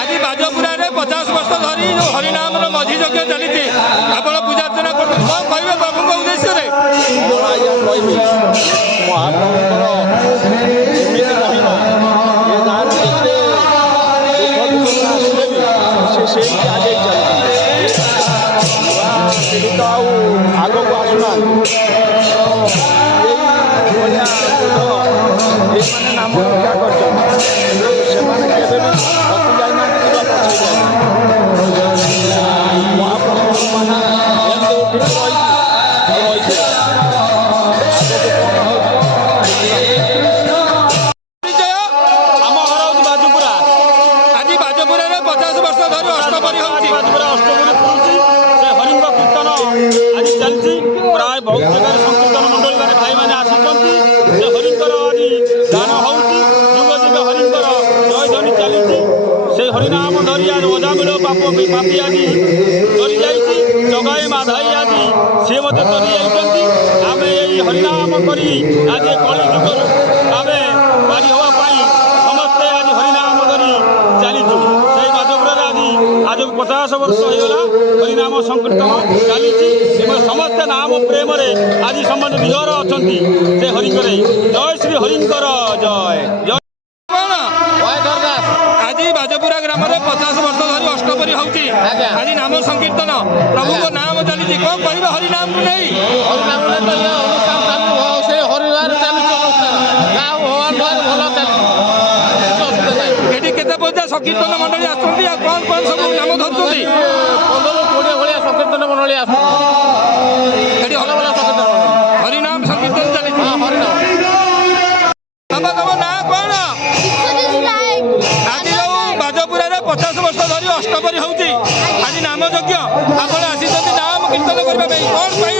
आज बाजपुरा 50 वर्ष धरी जो हरिनाम मझी यज्ञ चली आप पूजा अर्चना कर कहे प्रभु उद्देश्य आगो को आसुना नाम रक्षा कर प्राय बहुत जगह संकीर्तन मंडली मैंने भाई मैंने आसिंट हरिंकर आज गान हो जुग जुग हरिंकर जय ध्वनि चली से हरिनाम धरी आज ओजा मिल पाप पापी आज धरी जा जगाई माधाई आज सी मत धरी जाती आम यही हरिनाम करी आज कली जुग आम बारी हाँपाई समस्ते आज हरिनाम धरी चलीचु से बाजपुर आज आज 50 वर्ष होगा हरिनाम संकीर्तन चली समस्त नाम प्रेम आज समस्त निजर अच्छा से हरिंकर जय श्री हरिंकर जय जय आज बाजपुरा ग्राम 50 वर्ष धरी अष्टपरी होती आज नाम संकीर्तन प्रभु को नाम चली कौन कह हरिनाम को नहीं केते पैसा संकीर्तन मंडली आसती कौन कौन सब नाम धरती 15-20 भाया संकीर्तन मंडली हरिनाम संकीर्तन चली बाबा तुम ना कौन आज जो बाजपुरा 50 वर्ष धरी अष्टपरी होती आज नाम यज्ञ आप आसी नाम कीर्तन करने कौन पाई